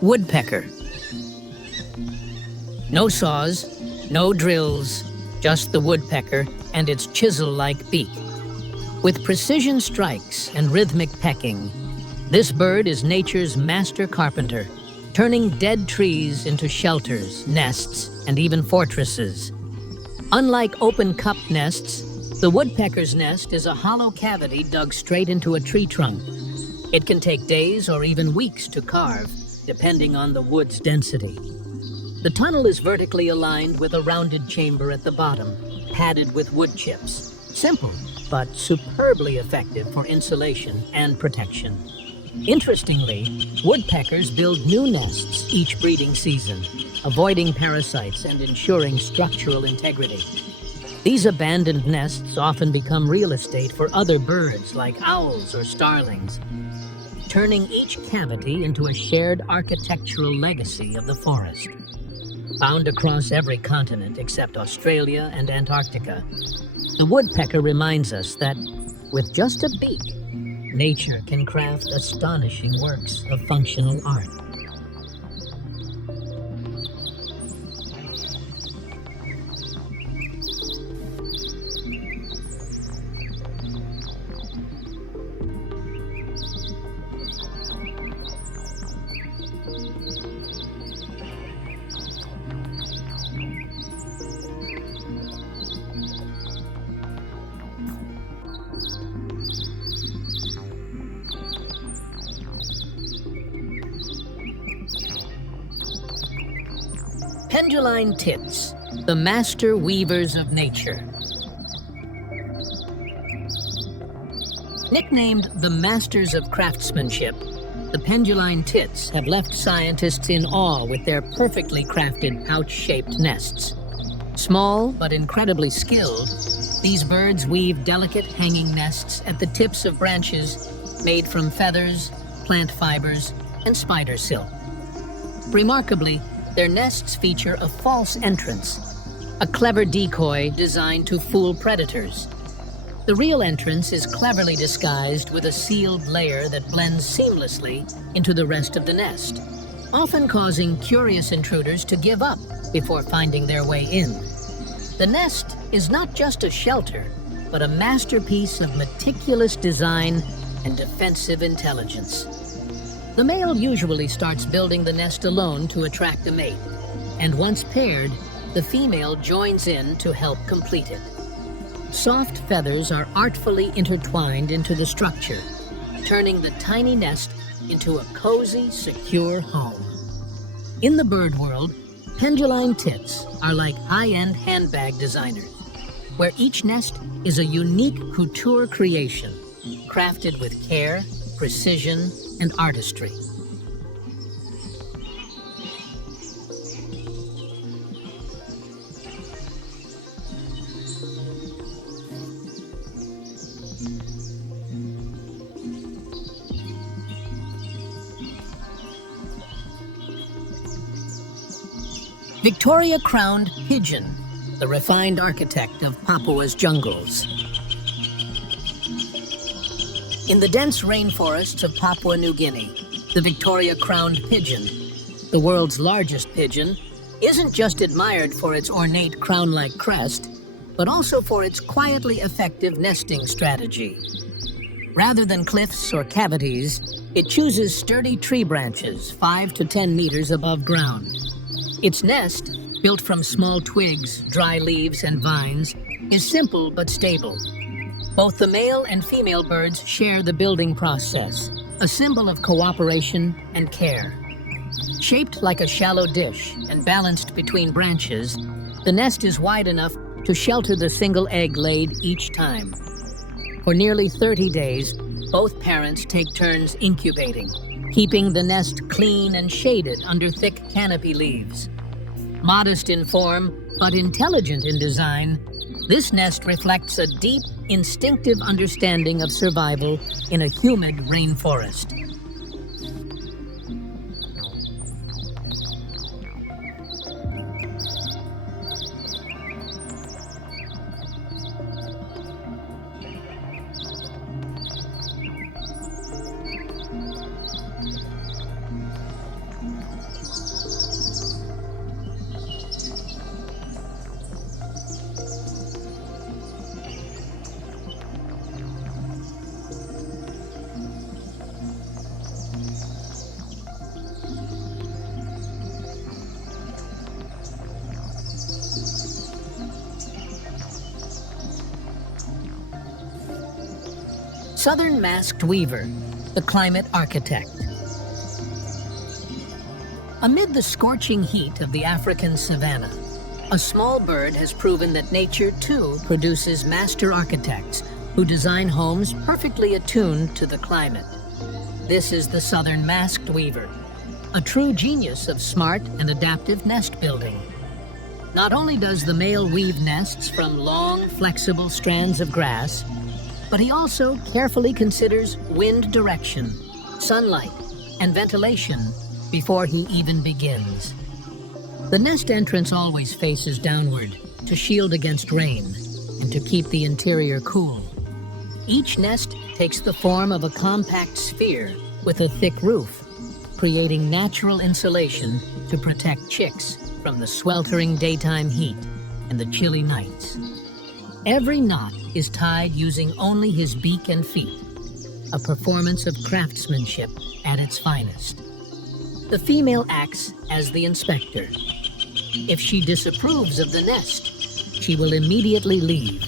Woodpecker. No saws, no drills, just the woodpecker and its chisel-like beak. With precision strikes and rhythmic pecking, this bird is nature's master carpenter, turning dead trees into shelters, nests, and even fortresses. Unlike open-cup nests, the woodpecker's nest is a hollow cavity dug straight into a tree trunk. It can take days or even weeks to carve, depending on the wood's density. The tunnel is vertically aligned with a rounded chamber at the bottom, padded with wood chips. Simple, but superbly effective for insulation and protection. Interestingly, woodpeckers build new nests each breeding season, avoiding parasites and ensuring structural integrity. These abandoned nests often become real estate for other birds like owls or starlings, turning each cavity into a shared architectural legacy of the forest. Found across every continent except Australia and Antarctica, the woodpecker reminds us that, with just a beak, nature can craft astonishing works of functional art. Penduline tits, the master weavers of nature. Nicknamed the masters of craftsmanship, the penduline tits have left scientists in awe with their perfectly crafted pouch-shaped nests. Small but incredibly skilled, these birds weave delicate hanging nests at the tips of branches made from feathers, plant fibers, and spider silk. Remarkably, their nests feature a false entrance, a clever decoy designed to fool predators. The real entrance is cleverly disguised with a sealed layer that blends seamlessly into the rest of the nest, often causing curious intruders to give up before finding their way in. The nest is not just a shelter, but a masterpiece of meticulous design and defensive intelligence. The male usually starts building the nest alone to attract a mate, and once paired, the female joins in to help complete it. Soft feathers are artfully intertwined into the structure, turning the tiny nest into a cozy, secure home. In the bird world, penduline tits are like high-end handbag designers, where each nest is a unique couture creation, crafted with care, precision, and artistry. Victoria-crowned pigeon, the refined architect of Papua's jungles. In the dense rainforests of Papua New Guinea, the Victoria-crowned pigeon, the world's largest pigeon, isn't just admired for its ornate crown-like crest, but also for its quietly effective nesting strategy. Rather than cliffs or cavities, it chooses sturdy tree branches 5 to 10 meters above ground. Its nest, built from small twigs, dry leaves, and vines, is simple but stable. Both the male and female birds share the building process, a symbol of cooperation and care. Shaped like a shallow dish and balanced between branches, the nest is wide enough to shelter the single egg laid each time. For nearly 30 days, both parents take turns incubating, keeping the nest clean and shaded under thick canopy leaves. Modest in form, but intelligent in design, this nest reflects a deep, instinctive understanding of survival in a humid rainforest. Southern Masked Weaver, the Climate Architect. Amid the scorching heat of the African savanna, a small bird has proven that nature, too, produces master architects who design homes perfectly attuned to the climate. This is the Southern Masked Weaver, a true genius of smart and adaptive nest building. Not only does the male weave nests from long, flexible strands of grass, but he also carefully considers wind direction, sunlight, and ventilation before he even begins. The nest entrance always faces downward to shield against rain and to keep the interior cool. Each nest takes the form of a compact sphere with a thick roof, creating natural insulation to protect chicks from the sweltering daytime heat and the chilly nights. Every knot is tied using only his beak and feet, a performance of craftsmanship at its finest. The female acts as the inspector. If she disapproves of the nest, she will immediately leave,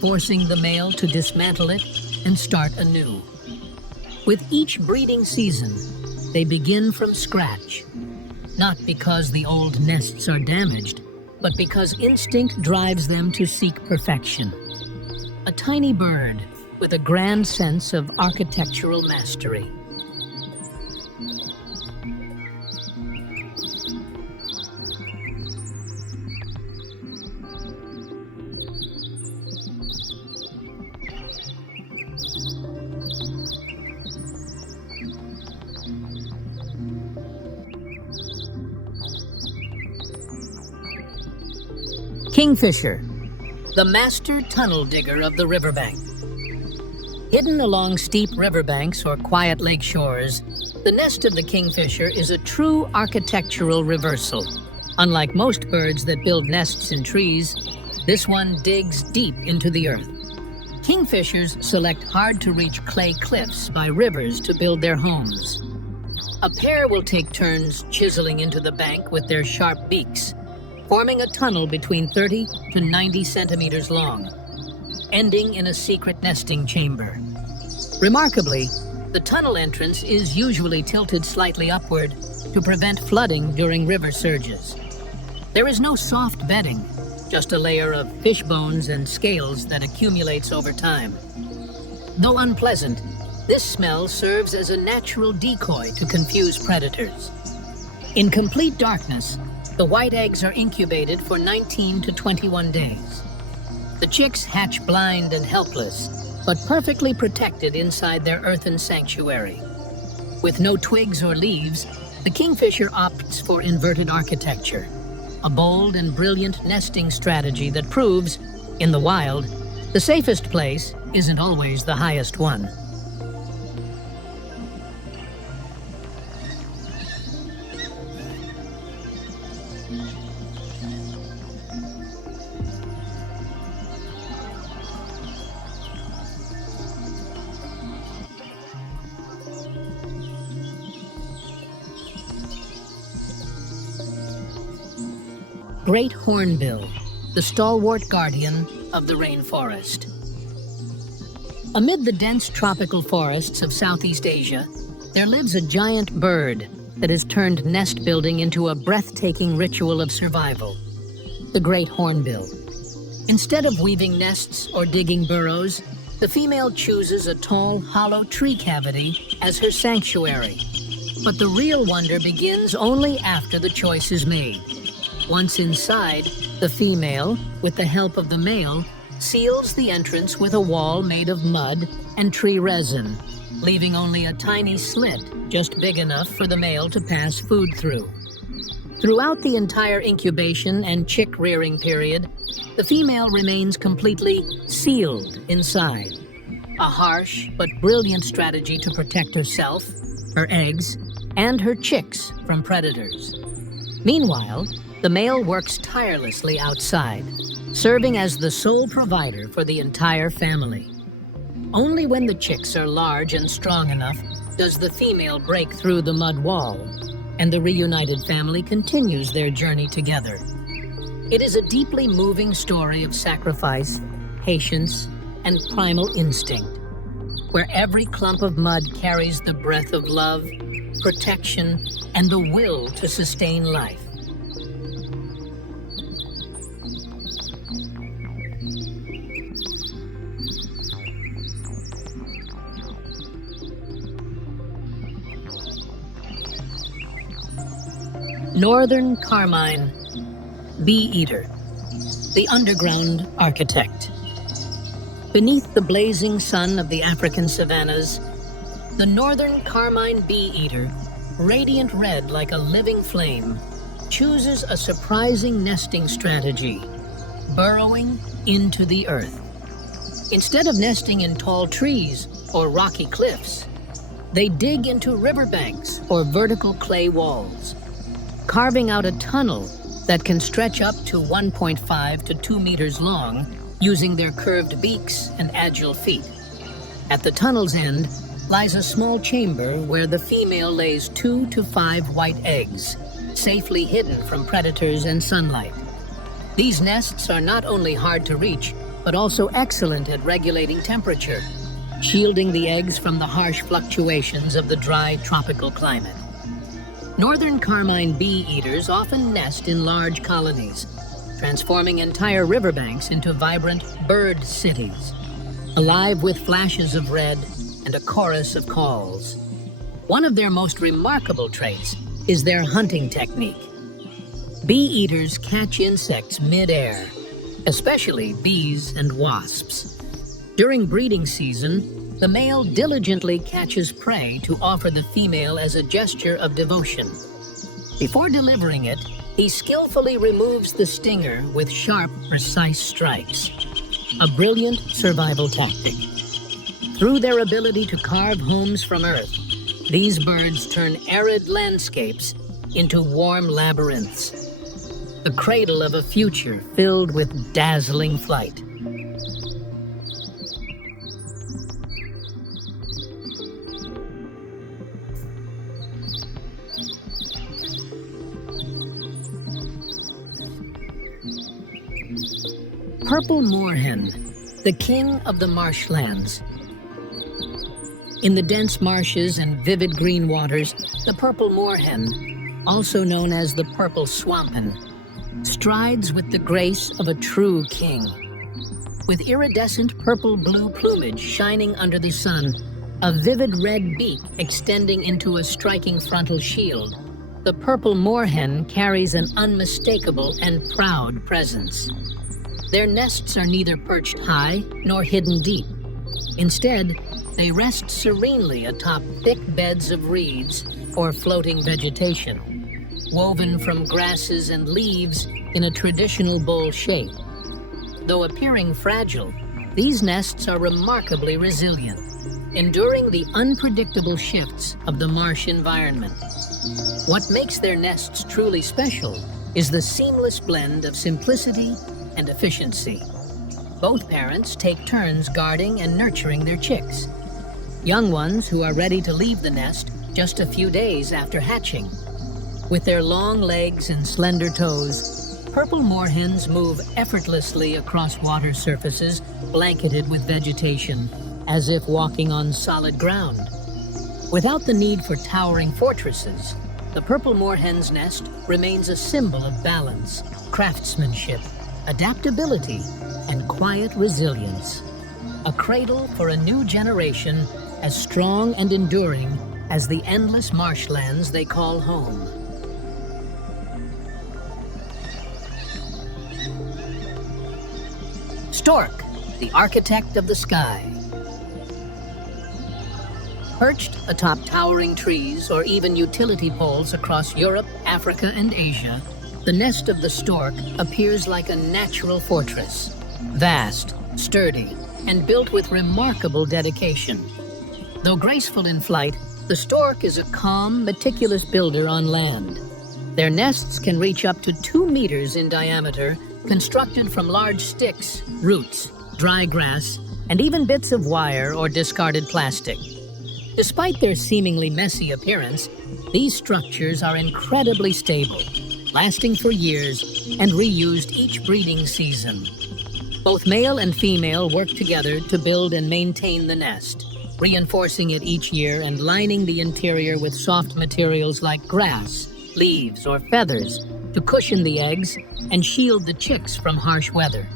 forcing the male to dismantle it and start anew. With each breeding season, they begin from scratch, not because the old nests are damaged, but because instinct drives them to seek perfection. A tiny bird with a grand sense of architectural mastery. Kingfisher, the master tunnel digger of the riverbank. Hidden along steep riverbanks or quiet lake shores, the nest of the kingfisher is a true architectural reversal. Unlike most birds that build nests in trees, this one digs deep into the earth. Kingfishers select hard-to-reach clay cliffs by rivers to build their homes. A pair will take turns chiseling into the bank with their sharp beaks, forming a tunnel between 30 to 90 centimeters long, ending in a secret nesting chamber. Remarkably, the tunnel entrance is usually tilted slightly upward to prevent flooding during river surges. There is no soft bedding, just a layer of fish bones and scales that accumulates over time. Though unpleasant, this smell serves as a natural decoy to confuse predators. In complete darkness, the white eggs are incubated for 19 to 21 days. The chicks hatch blind and helpless, but perfectly protected inside their earthen sanctuary. With no twigs or leaves, the kingfisher opts for inverted architecture, a bold and brilliant nesting strategy that proves, in the wild, the safest place isn't always the highest one. Great hornbill, the stalwart guardian of the rainforest. Amid the dense tropical forests of Southeast Asia, there lives a giant bird that has turned nest building into a breathtaking ritual of survival, the great hornbill. Instead of weaving nests or digging burrows, the female chooses a tall, hollow tree cavity as her sanctuary. But the real wonder begins only after the choice is made. Once inside, the female, with the help of the male, seals the entrance with a wall made of mud and tree resin, leaving only a tiny slit just big enough for the male to pass food through. Throughout the entire incubation and chick rearing period, the female remains completely sealed inside. A harsh but brilliant strategy to protect herself, her eggs, and her chicks from predators. Meanwhile, the male works tirelessly outside, serving as the sole provider for the entire family. Only when the chicks are large and strong enough does the female break through the mud wall, and the reunited family continues their journey together. It is a deeply moving story of sacrifice, patience, and primal instinct. where every clump of mud carries the breath of love, protection, and the will to sustain life. Northern Carmine, bee-eater, the underground architect. Beneath the blazing sun of the African savannas, the northern carmine bee-eater, radiant red like a living flame, chooses a surprising nesting strategy, burrowing into the earth. Instead of nesting in tall trees or rocky cliffs, they dig into riverbanks or vertical clay walls, carving out a tunnel that can stretch up to 1.5 to 2 meters long using their curved beaks and agile feet. At the tunnel's end lies a small chamber where the female lays 2 to 5 white eggs, safely hidden from predators and sunlight. These nests are not only hard to reach, but also excellent at regulating temperature, shielding the eggs from the harsh fluctuations of the dry tropical climate. Northern carmine bee-eaters often nest in large colonies, transforming entire riverbanks into vibrant bird cities, alive with flashes of red and a chorus of calls. One of their most remarkable traits is their hunting technique. Bee-eaters catch insects mid-air, especially bees and wasps. During breeding season, the male diligently catches prey to offer the female as a gesture of devotion. Before delivering it, he skillfully removes the stinger with sharp, precise strikes. A brilliant survival tactic. Through their ability to carve homes from earth, these birds turn arid landscapes into warm labyrinths. The cradle of a future filled with dazzling flight. Purple moorhen, the king of the marshlands. In the dense marshes and vivid green waters, the purple moorhen, also known as the purple swampen, strides with the grace of a true king. With iridescent purple-blue plumage shining under the sun, a vivid red beak extending into a striking frontal shield, the purple moorhen carries an unmistakable and proud presence. Their nests are neither perched high nor hidden deep. Instead, they rest serenely atop thick beds of reeds or floating vegetation, woven from grasses and leaves in a traditional bowl shape. Though appearing fragile, these nests are remarkably resilient, enduring the unpredictable shifts of the marsh environment. What makes their nests truly special is the seamless blend of simplicity and efficiency. Both parents take turns guarding and nurturing their chicks, young ones who are ready to leave the nest just a few days after hatching. With their long legs and slender toes, purple moorhens move effortlessly across water surfaces blanketed with vegetation, as if walking on solid ground. Without the need for towering fortresses, the purple moorhen's nest remains a symbol of balance, craftsmanship, adaptability, and quiet resilience. A cradle for a new generation as strong and enduring as the endless marshlands they call home. Stork, the architect of the sky. Perched atop towering trees or even utility poles across Europe, Africa, and Asia, the nest of the stork appears like a natural fortress, vast, sturdy, and built with remarkable dedication. Though graceful in flight, the stork is a calm, meticulous builder on land. Their nests can reach up to 2 meters in diameter, constructed from large sticks, roots, dry grass, and even bits of wire or discarded plastic. Despite their seemingly messy appearance, these structures are incredibly stable, lasting for years and reused each breeding season. Both male and female work together to build and maintain the nest, reinforcing it each year and lining the interior with soft materials like grass, leaves, or feathers to cushion the eggs and shield the chicks from harsh weather.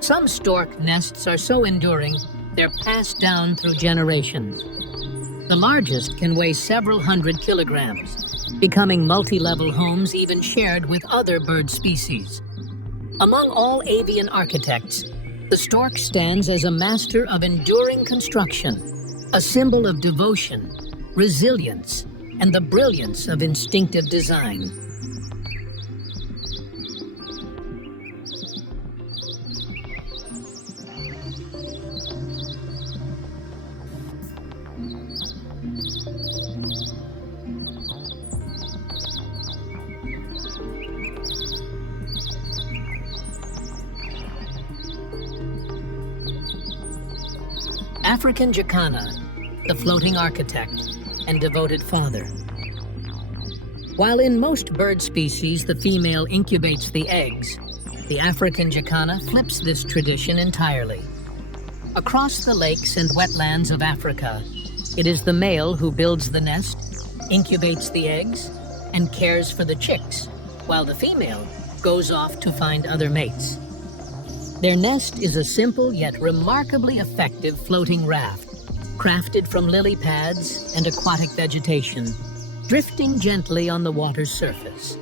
Some stork nests are so enduring, they're passed down through generations. The largest can weigh several hundred kilograms, becoming multi-level homes even shared with other bird species. Among all avian architects, the stork stands as a master of enduring construction, a symbol of devotion, resilience, and the brilliance of instinctive design. African jacana, the floating architect and devoted father. While in most bird species the female incubates the eggs, the African jacana flips this tradition entirely. Across the lakes and wetlands of Africa, it is the male who builds the nest, incubates the eggs, and cares for the chicks, while the female goes off to find other mates. Their nest is a simple yet remarkably effective floating raft, crafted from lily pads and aquatic vegetation, drifting gently on the water's surface.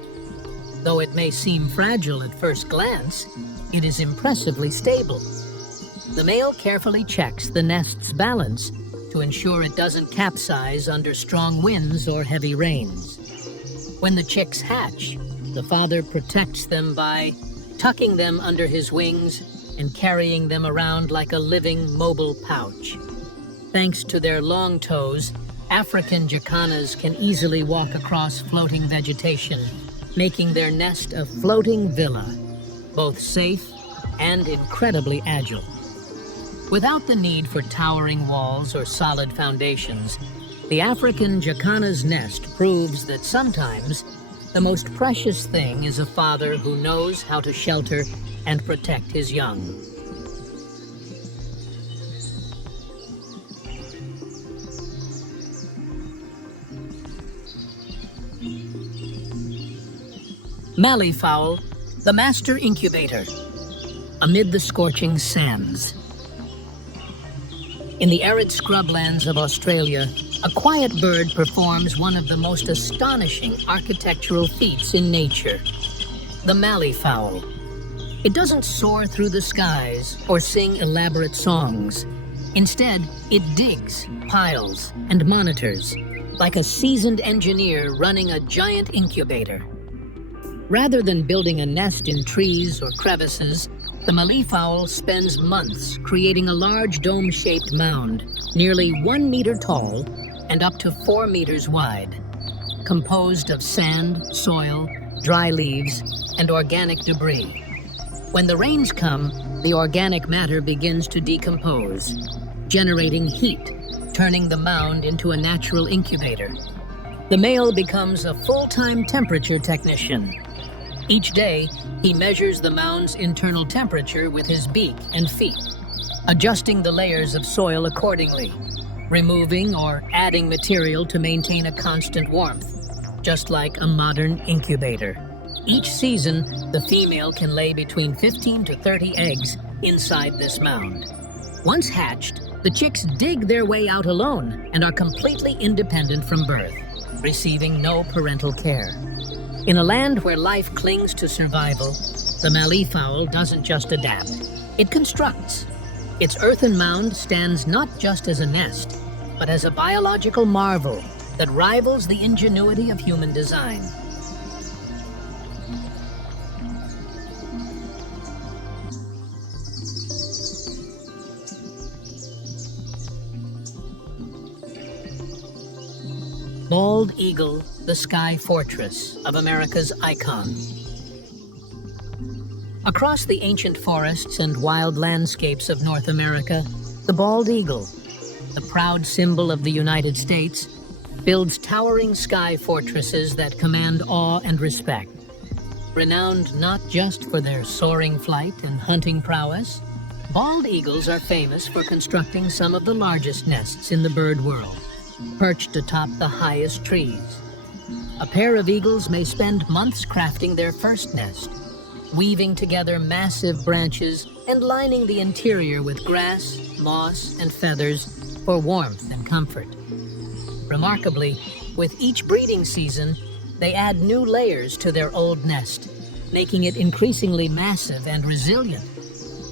Though it may seem fragile at first glance, it is impressively stable. The male carefully checks the nest's balance to ensure it doesn't capsize under strong winds or heavy rains. When the chicks hatch, the father protects them by tucking them under his wings and carrying them around like a living, mobile pouch. Thanks to their long toes, African jacanas can easily walk across floating vegetation, making their nest a floating villa, both safe and incredibly agile. Without the need for towering walls or solid foundations, the African jacana's nest proves that sometimes the most precious thing is a father who knows how to shelter and protect his young. Malleefowl, the master incubator, amid the scorching sands. In the arid scrublands of Australia, a quiet bird performs one of the most astonishing architectural feats in nature, the malleefowl. It doesn't soar through the skies or sing elaborate songs. Instead, it digs, piles, and monitors, like a seasoned engineer running a giant incubator. Rather than building a nest in trees or crevices, the malleefowl spends months creating a large dome-shaped mound, nearly 1 meter tall and up to 4 meters wide, composed of sand, soil, dry leaves, and organic debris. When the rains come, the organic matter begins to decompose, generating heat, turning the mound into a natural incubator. The male becomes a full-time temperature technician. Each day, he measures the mound's internal temperature with his beak and feet, adjusting the layers of soil accordingly, removing or adding material to maintain a constant warmth, just like a modern incubator. Each season, the female can lay between 15 to 30 eggs inside this mound. Once hatched, the chicks dig their way out alone and are completely independent from birth, receiving no parental care. In a land where life clings to survival, the malleefowl doesn't just adapt, it constructs. Its earthen mound stands not just as a nest, but as a biological marvel that rivals the ingenuity of human design. Bald eagle, the sky fortress of America's icon. Across the ancient forests and wild landscapes of North America, the bald eagle, the proud symbol of the United States, builds towering sky fortresses that command awe and respect. Renowned not just for their soaring flight and hunting prowess, Bald eagles are famous for constructing some of the largest nests in the bird world, perched atop the highest trees. A pair of eagles may spend months crafting their first nest, weaving together massive branches and lining the interior with grass, moss, and feathers for warmth and comfort. Remarkably, with each breeding season, they add new layers to their old nest, making it increasingly massive and resilient.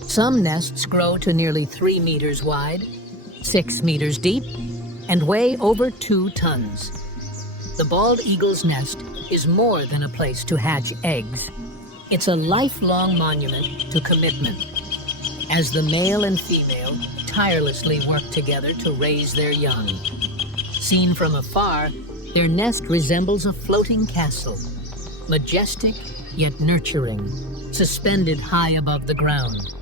Some nests grow to nearly 3 meters wide, 6 meters deep, and weigh over 2 tons. The bald eagle's nest is more than a place to hatch eggs. It's a lifelong monument to commitment, as the male and female tirelessly work together to raise their young. Seen from afar, their nest resembles a floating castle, majestic yet nurturing, suspended high above the ground.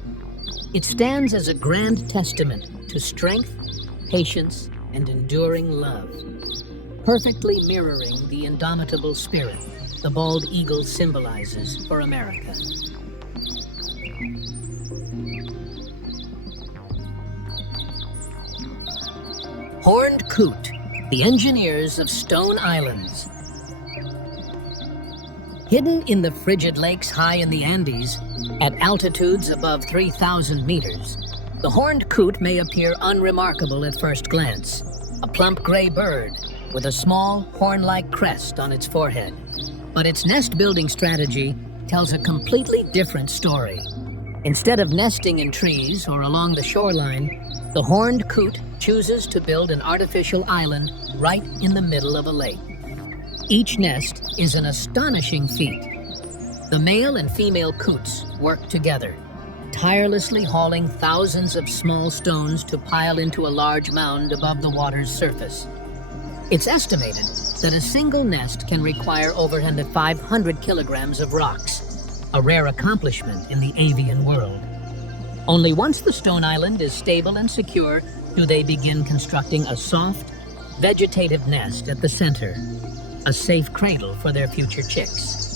It stands as a grand testament to strength, patience, and enduring love, perfectly mirroring the indomitable spirit the bald eagle symbolizes for America. Horned coot, the engineers of Stone Islands. Hidden in the frigid lakes high in the Andes, at altitudes above 3,000 meters, the horned coot may appear unremarkable at first glance, a plump gray bird with a small horn-like crest on its forehead. But its nest-building strategy tells a completely different story. Instead of nesting in trees or along the shoreline, the horned coot chooses to build an artificial island right in the middle of a lake. Each nest is an astonishing feat. The male and female coots work together, tirelessly hauling thousands of small stones to pile into a large mound above the water's surface. It's estimated that a single nest can require over 500 kilograms of rocks, a rare accomplishment in the avian world. Only once the stone island is stable and secure do they begin constructing a soft, vegetative nest at the center, a safe cradle for their future chicks.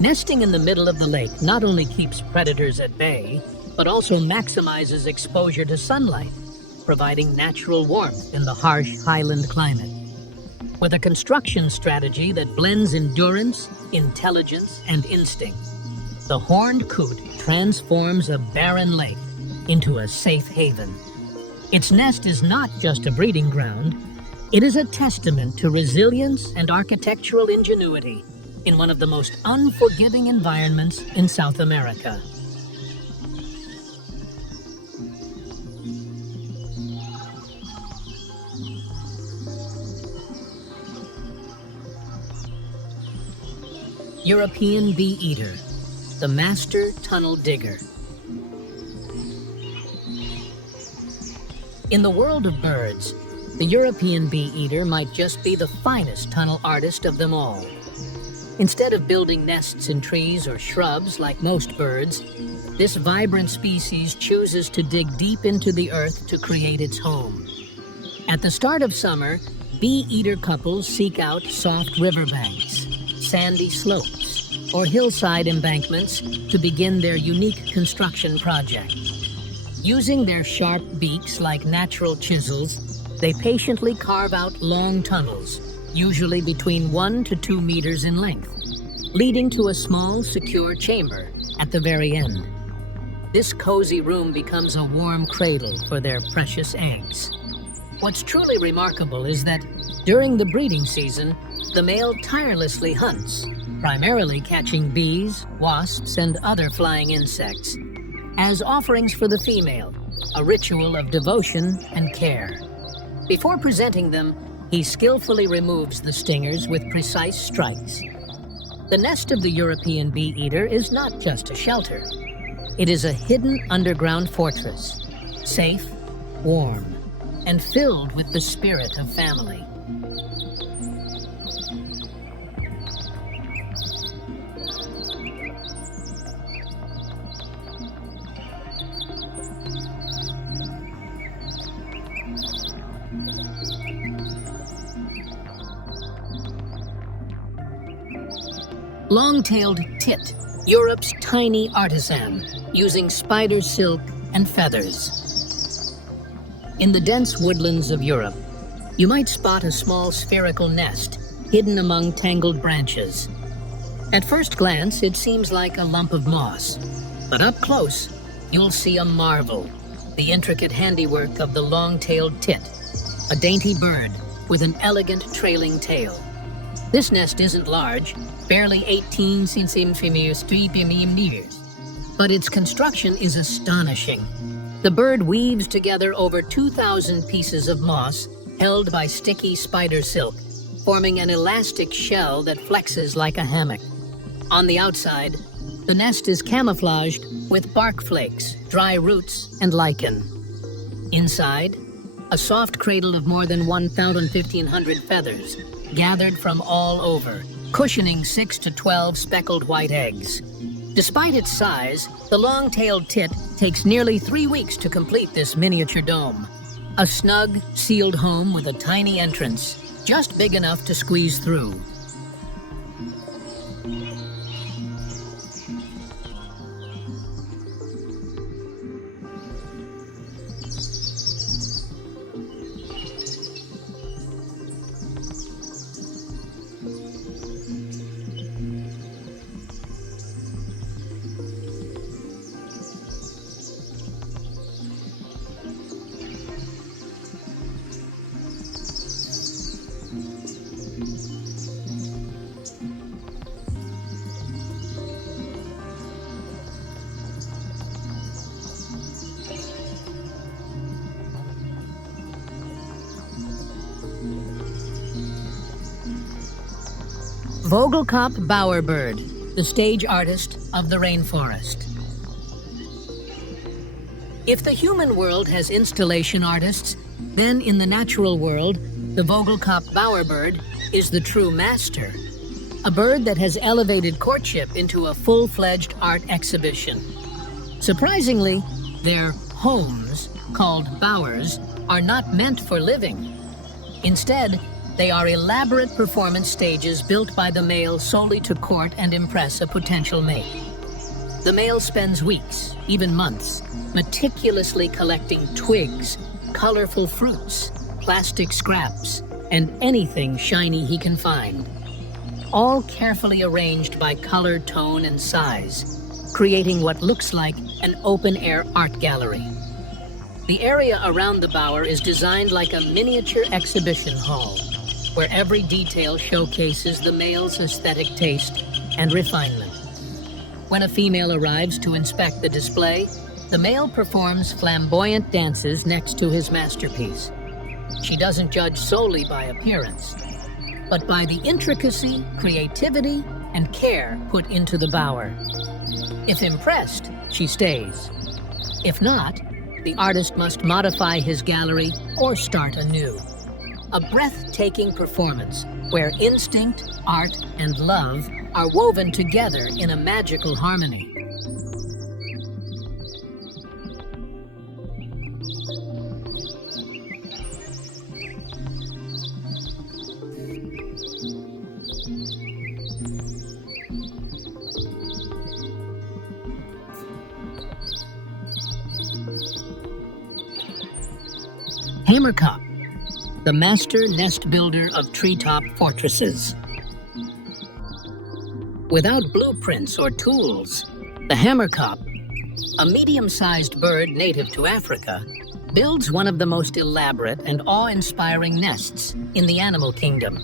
Nesting in the middle of the lake not only keeps predators at bay, but also maximizes exposure to sunlight, providing natural warmth in the harsh highland climate. With a construction strategy that blends endurance, intelligence, and instinct, the horned coot transforms a barren lake into a safe haven. Its nest is not just a breeding ground, it is a testament to resilience and architectural ingenuity in one of the most unforgiving environments in South America. European bee eater, the master tunnel digger. In the world of birds, the European bee eater might just be the finest tunnel artist of them all. Instead of building nests in trees or shrubs like most birds, this vibrant species chooses to dig deep into the earth to create its home. At the start of summer, bee eater couples seek out soft riverbanks, sandy slopes, or hillside embankments to begin their unique construction project. Using their sharp beaks like natural chisels, they patiently carve out long tunnels, usually between 1 to 2 meters in length, leading to a small, secure chamber at the very end. This cozy room becomes a warm cradle for their precious eggs. What's truly remarkable is that during the breeding season, the male tirelessly hunts, primarily catching bees, wasps, and other flying insects, as offerings for the female, a ritual of devotion and care. Before presenting them, he skillfully removes the stingers with precise strikes. The nest of the European bee eater is not just a shelter. It is a hidden underground fortress, safe, warm, and filled with the spirit of family. Long-tailed tit, Europe's tiny artisan, using spider silk, and feathers. In the dense woodlands of Europe, you might spot a small spherical nest hidden among tangled branches. At first glance, it seems like a lump of moss, but up close, you'll see a marvel, the intricate handiwork of the long-tailed tit, a dainty bird with an elegant trailing tail. This nest isn't large, barely 18 cm, but its construction is astonishing. The bird weaves together over 2,000 pieces of moss held by sticky spider silk, forming an elastic shell that flexes like a hammock. On the outside, the nest is camouflaged with bark flakes, dry roots, and lichen. Inside, a soft cradle of more than 1,500 feathers, gathered from all over, cushioning 6 to 12 speckled white eggs. Despite its size, the long-tailed tit takes nearly 3 weeks to complete this miniature dome. A snug, sealed home with a tiny entrance, just big enough to squeeze through. Vogelkop bowerbird, the stage artist of the rainforest. If the human world has installation artists, then in the natural world, the Vogelkop bowerbird is the true master. A bird that has elevated courtship into a full-fledged art exhibition. Surprisingly, their homes, called bowers, are not meant for living. Instead, they are elaborate performance stages built by the male solely to court and impress a potential mate. The male spends weeks, even months, meticulously collecting twigs, colorful fruits, plastic scraps, and anything shiny he can find. All carefully arranged by color, tone, and size, creating what looks like an open-air art gallery. The area around the bower is designed like a miniature exhibition hall, where every detail showcases the male's aesthetic taste and refinement. When a female arrives to inspect the display, the male performs flamboyant dances next to his masterpiece. She doesn't judge solely by appearance, but by the intricacy, creativity, and care put into the bower. If impressed, she stays. If not, the artist must modify his gallery or start anew. A breathtaking performance where instinct, art, and love are woven together in a magical harmony. Hammerkop, the master nest builder of treetop fortresses. Without blueprints or tools, the hammerkop, a medium-sized bird native to Africa, builds one of the most elaborate and awe-inspiring nests in the animal kingdom.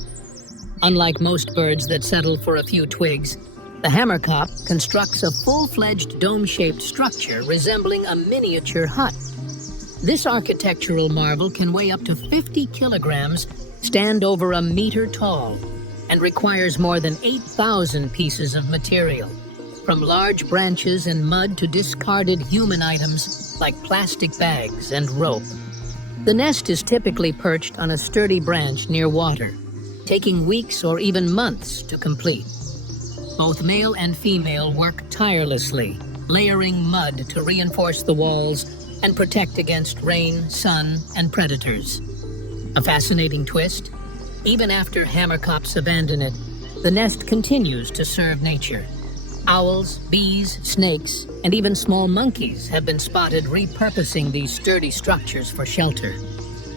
Unlike most birds that settle for a few twigs, the hammerkop constructs a full-fledged dome-shaped structure resembling a miniature hut. This architectural marvel can weigh up to 50 kilograms, stand over a meter tall, and requires more than 8,000 pieces of material, from large branches and mud to discarded human items like plastic bags and rope. The nest is typically perched on a sturdy branch near water, taking weeks or even months to complete. Both male and female work tirelessly, layering mud to reinforce the walls and protect against rain, sun, and predators. A fascinating twist: even after hammerkops abandon it, the nest continues to serve nature. Owls, bees, snakes, and even small monkeys have been spotted repurposing these sturdy structures for shelter.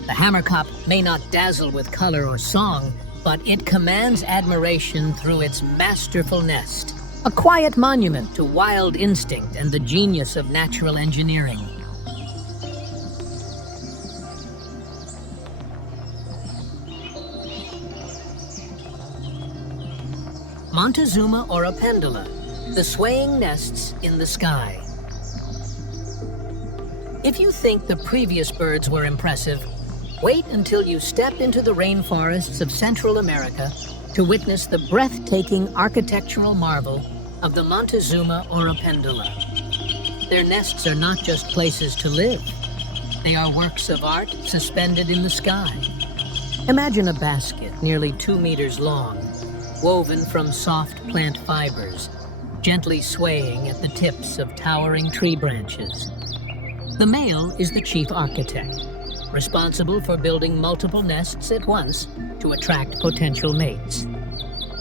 The hammerkop may not dazzle with color or song, but it commands admiration through its masterful nest, a quiet monument to wild instinct and the genius of natural engineering. Montezuma or Apendula, the swaying nests in the sky. If you think the previous birds were impressive, wait until you step into the rainforests of Central America to witness the breathtaking architectural marvel of the Montezuma or Apendula. Their nests are not just places to live. They are works of art suspended in the sky. Imagine a basket nearly 2 meters long, woven from soft plant fibers, gently swaying at the tips of towering tree branches. The male is the chief architect, responsible for building multiple nests at once to attract potential mates.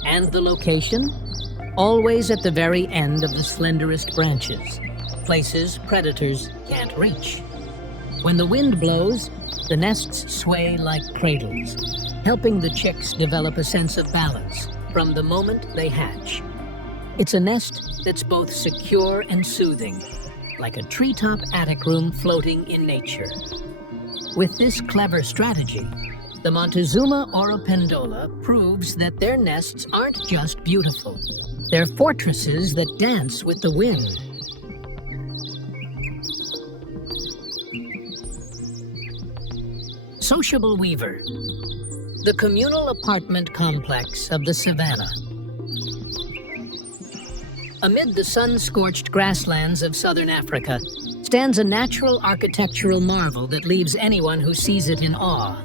And the location? Always at the very end of the slenderest branches, places predators can't reach. When the wind blows, the nests sway like cradles, helping the chicks develop a sense of balance from the moment they hatch. It's a nest that's both secure and soothing, like a treetop attic room floating in nature. With this clever strategy, the Montezuma or Apendula proves that their nests aren't just beautiful. They're fortresses that dance with the wind. Sociable Weaver, the communal apartment complex of the savannah. Amid the sun-scorched grasslands of southern Africa stands a natural architectural marvel that leaves anyone who sees it in awe.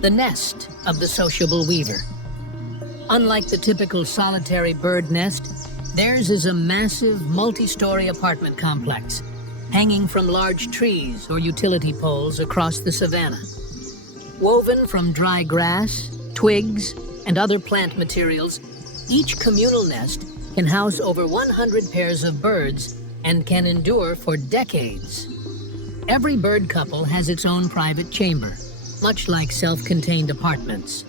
The nest of the sociable weaver. Unlike the typical solitary bird nest, theirs is a massive multi-story apartment complex, hanging from large trees or utility poles across the savannah. Woven from dry grass, twigs, and other plant materials, each communal nest can house over 100 pairs of birds and can endure for decades. Every bird couple has its own private chamber, much like self-contained apartments.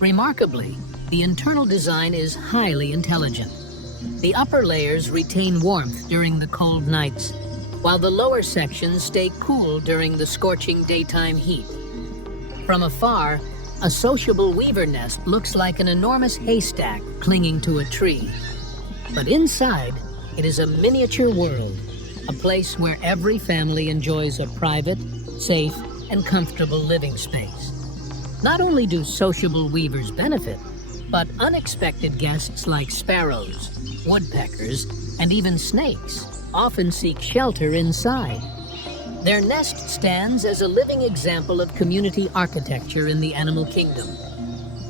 Remarkably, the internal design is highly intelligent. The upper layers retain warmth during the cold nights, while the lower sections stay cool during the scorching daytime heat. From afar, a sociable weaver nest looks like an enormous haystack clinging to a tree. But inside, it is a miniature world, a place where every family enjoys a private, safe, and comfortable living space. Not only do sociable weavers benefit, but unexpected guests like sparrows, woodpeckers, and even snakes often seek shelter inside. Their nest stands as a living example of community architecture in the animal kingdom,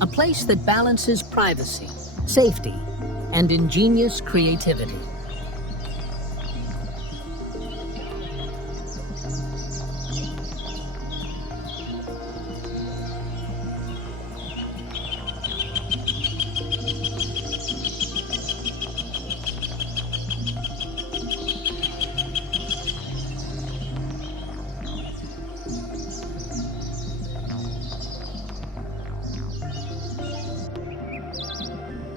a place that balances privacy, safety, and ingenious creativity.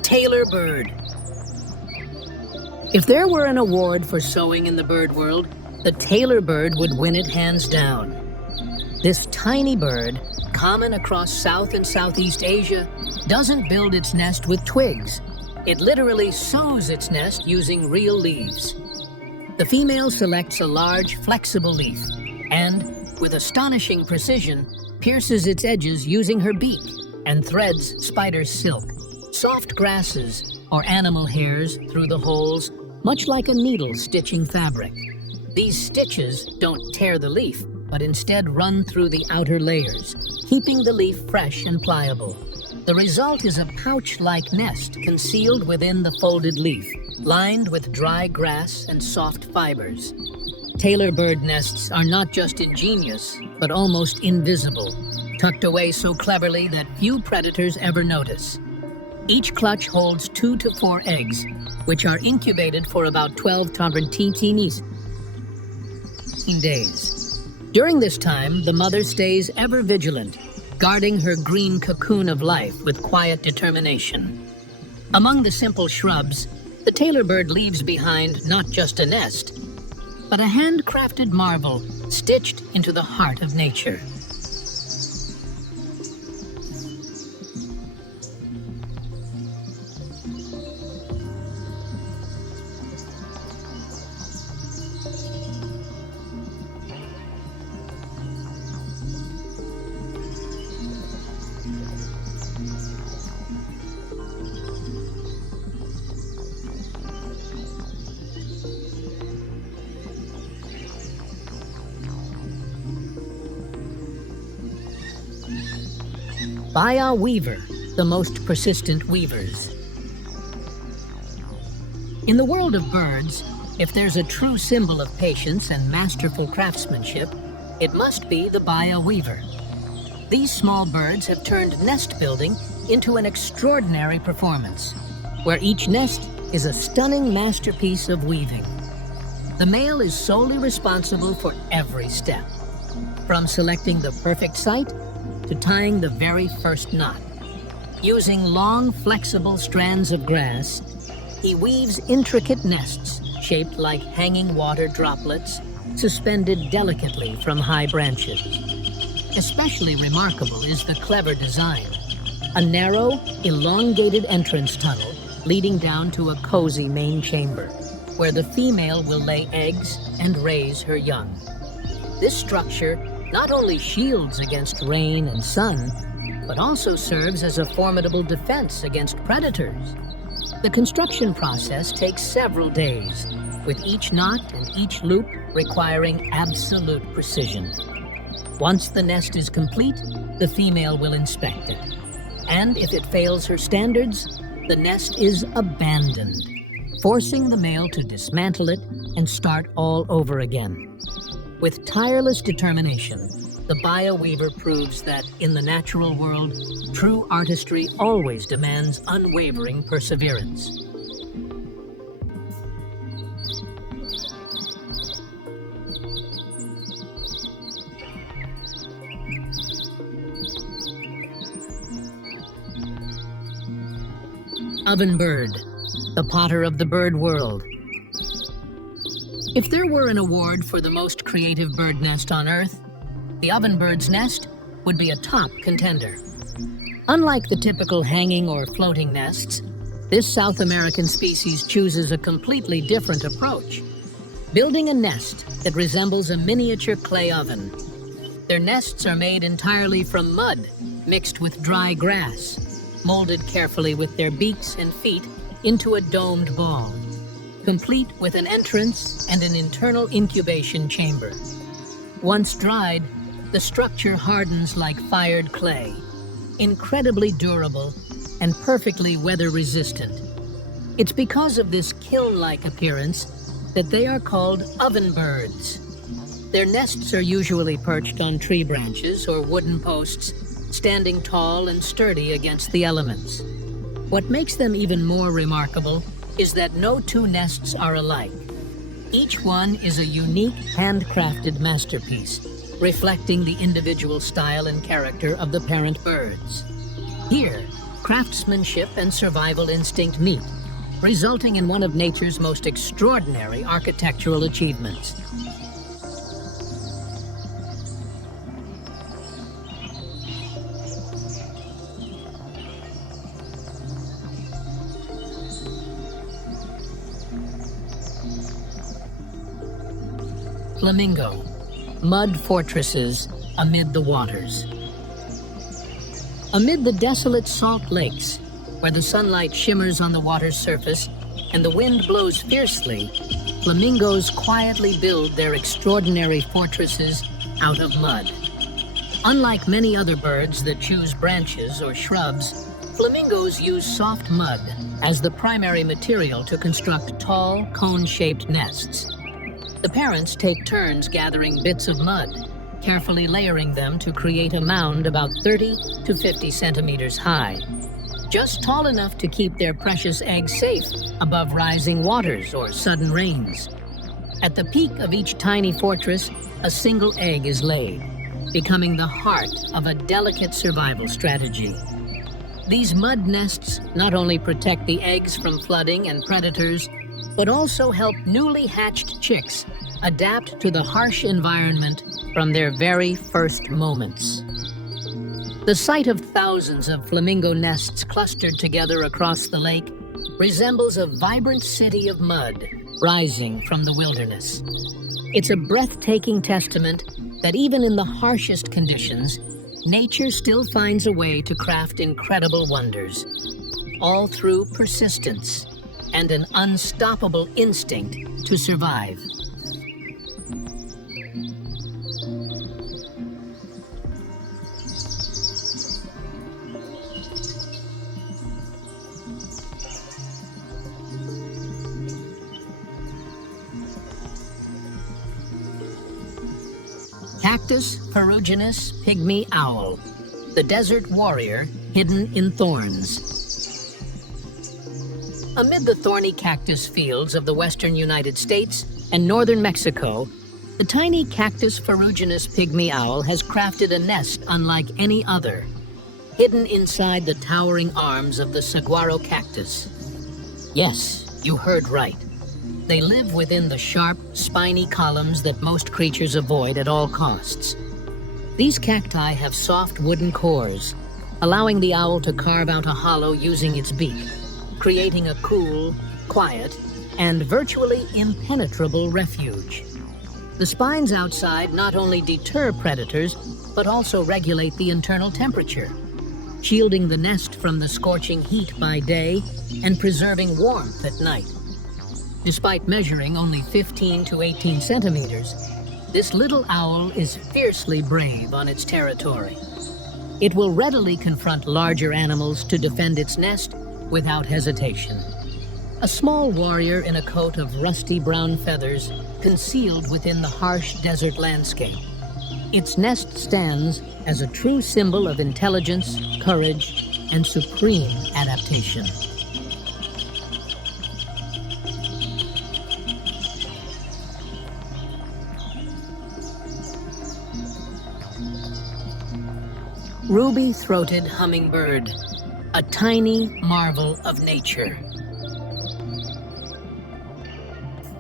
Tailor bird. If there were an award for sewing in the bird world, the tailor bird would win it hands down. This tiny bird, common across South and Southeast Asia, doesn't build its nest with twigs. It literally sews its nest using real leaves. The female selects a large, flexible leaf and, with astonishing precision, pierces its edges using her beak and threads spider's silk, soft grasses, or animal hairs through the holes, much like a needle stitching fabric. These stitches don't tear the leaf, but instead run through the outer layers, keeping the leaf fresh and pliable. The result is a pouch-like nest concealed within the folded leaf, lined with dry grass and soft fibers. Tailor bird nests are not just ingenious, but almost invisible, tucked away so cleverly that few predators ever notice. Each clutch holds 2 to 4 eggs, which are incubated for about 12 days. During this time, the mother stays ever vigilant, guarding her green cocoon of life with quiet determination. Among the simple shrubs, the tailor bird leaves behind not just a nest, but a handcrafted marvel stitched into the heart of nature. By a weaver, the most persistent weavers. In the world of birds, if there's a true symbol of patience and masterful craftsmanship, it must be the Baya weaver. These small birds have turned nest building into an extraordinary performance, where each nest is a stunning masterpiece of weaving. The male is solely responsible for every step, from selecting the perfect site to tying the very first knot. Using long, flexible strands of grass, he weaves intricate nests shaped like hanging water droplets, suspended delicately from high branches. Especially remarkable is the clever design. A narrow, elongated entrance tunnel leading down to a cozy main chamber, where the female will lay eggs and raise her young. This structure not only shields against rain and sun, but also serves as a formidable defense against predators. The construction process takes several days, with each knot and each loop requiring absolute precision. Once the nest is complete, the female will inspect it. And if it fails her standards, the nest is abandoned, forcing the male to dismantle it and start all over again. With tireless determination, the Baya weaver proves that in the natural world, true artistry always demands unwavering perseverance. Oven bird, the potter of the bird world. If there were an award for the most creative bird nest on Earth, the ovenbird's nest would be a top contender. Unlike the typical hanging or floating nests, this South American species chooses a completely different approach, building a nest that resembles a miniature clay oven. Their nests are made entirely from mud, mixed with dry grass, molded carefully with their beaks and feet into a domed ball, complete with an entrance and an internal incubation chamber. Once dried, the structure hardens like fired clay, incredibly durable and perfectly weather-resistant. It's because of this kiln-like appearance that they are called oven birds. Their nests are usually perched on tree branches or wooden posts, standing tall and sturdy against the elements. What makes them even more remarkable is that no two nests are alike. Each one is a unique, handcrafted masterpiece, reflecting the individual style and character of the parent birds. Here, craftsmanship and survival instinct meet, resulting in one of nature's most extraordinary architectural achievements. Flamingo, mud fortresses amid the waters. Amid the desolate salt lakes, where the sunlight shimmers on the water's surface and the wind blows fiercely, flamingos quietly build their extraordinary fortresses out of mud. Unlike many other birds that choose branches or shrubs, flamingos use soft mud as the primary material to construct tall, cone-shaped nests. The parents take turns gathering bits of mud, carefully layering them to create a mound about 30 to 50 centimeters high. just tall enough to keep their precious eggs safe above rising waters or sudden rains. At the peak of each tiny fortress, a single egg is laid, becoming the heart of a delicate survival strategy. These mud nests not only protect the eggs from flooding and predators, but also help newly hatched chicks adapt to the harsh environment from their very first moments. The sight of thousands of flamingo nests clustered together across the lake resembles a vibrant city of mud rising from the wilderness. It's a breathtaking testament that even in the harshest conditions, nature still finds a way to craft incredible wonders, all through persistence and an unstoppable instinct to survive. Cactus ferruginous pygmy owl, the desert warrior hidden in thorns. Amid the thorny cactus fields of the western United States and northern Mexico, the tiny cactus ferruginous pygmy owl has crafted a nest unlike any other, hidden inside the towering arms of the saguaro cactus. Yes, you heard right. They live within the sharp, spiny columns that most creatures avoid at all costs. These cacti have soft wooden cores, allowing the owl to carve out a hollow using its beak, creating a cool, quiet, and virtually impenetrable refuge. The spines outside not only deter predators, but also regulate the internal temperature, shielding the nest from the scorching heat by day and preserving warmth at night. Despite measuring only 15 to 18 centimeters, this little owl is fiercely brave on its territory. It will readily confront larger animals to defend its nest without hesitation. A small warrior in a coat of rusty brown feathers concealed within the harsh desert landscape. Its nest stands as a true symbol of intelligence, courage, and supreme adaptation. Ruby-throated hummingbird, a tiny marvel of nature.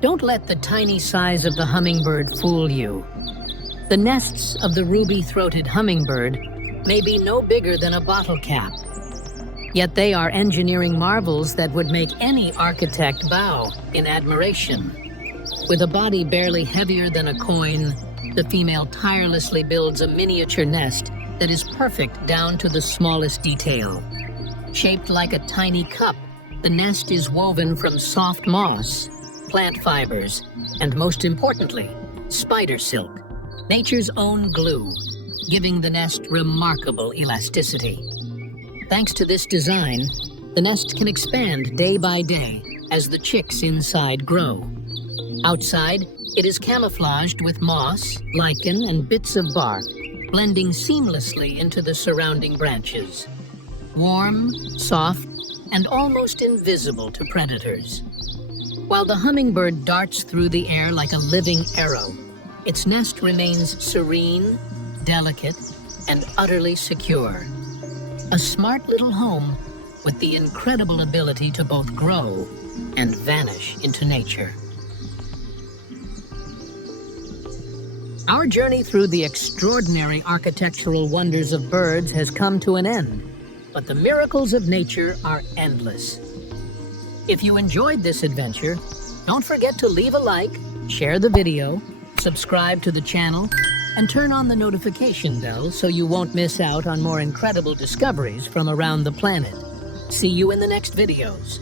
Don't let the tiny size of the hummingbird fool you. The nests of the ruby-throated hummingbird may be no bigger than a bottle cap, yet they are engineering marvels that would make any architect bow in admiration. With a body barely heavier than a coin, the female tirelessly builds a miniature nest that is perfect down to the smallest detail. Shaped like a tiny cup, the nest is woven from soft moss, plant fibers, and most importantly, spider silk, nature's own glue, giving the nest remarkable elasticity. Thanks to this design, the nest can expand day by day as the chicks inside grow. Outside, it is camouflaged with moss, lichen, and bits of bark, blending seamlessly into the surrounding branches. Warm, soft, and almost invisible to predators. While the hummingbird darts through the air like a living arrow, its nest remains serene, delicate, and utterly secure. A smart little home with the incredible ability to both grow and vanish into nature. Our journey through the extraordinary architectural wonders of birds has come to an end, but the miracles of nature are endless. If you enjoyed this adventure, don't forget to leave a like, share the video, subscribe to the channel, and turn on the notification bell so you won't miss out on more incredible discoveries from around the planet. See you in the next videos.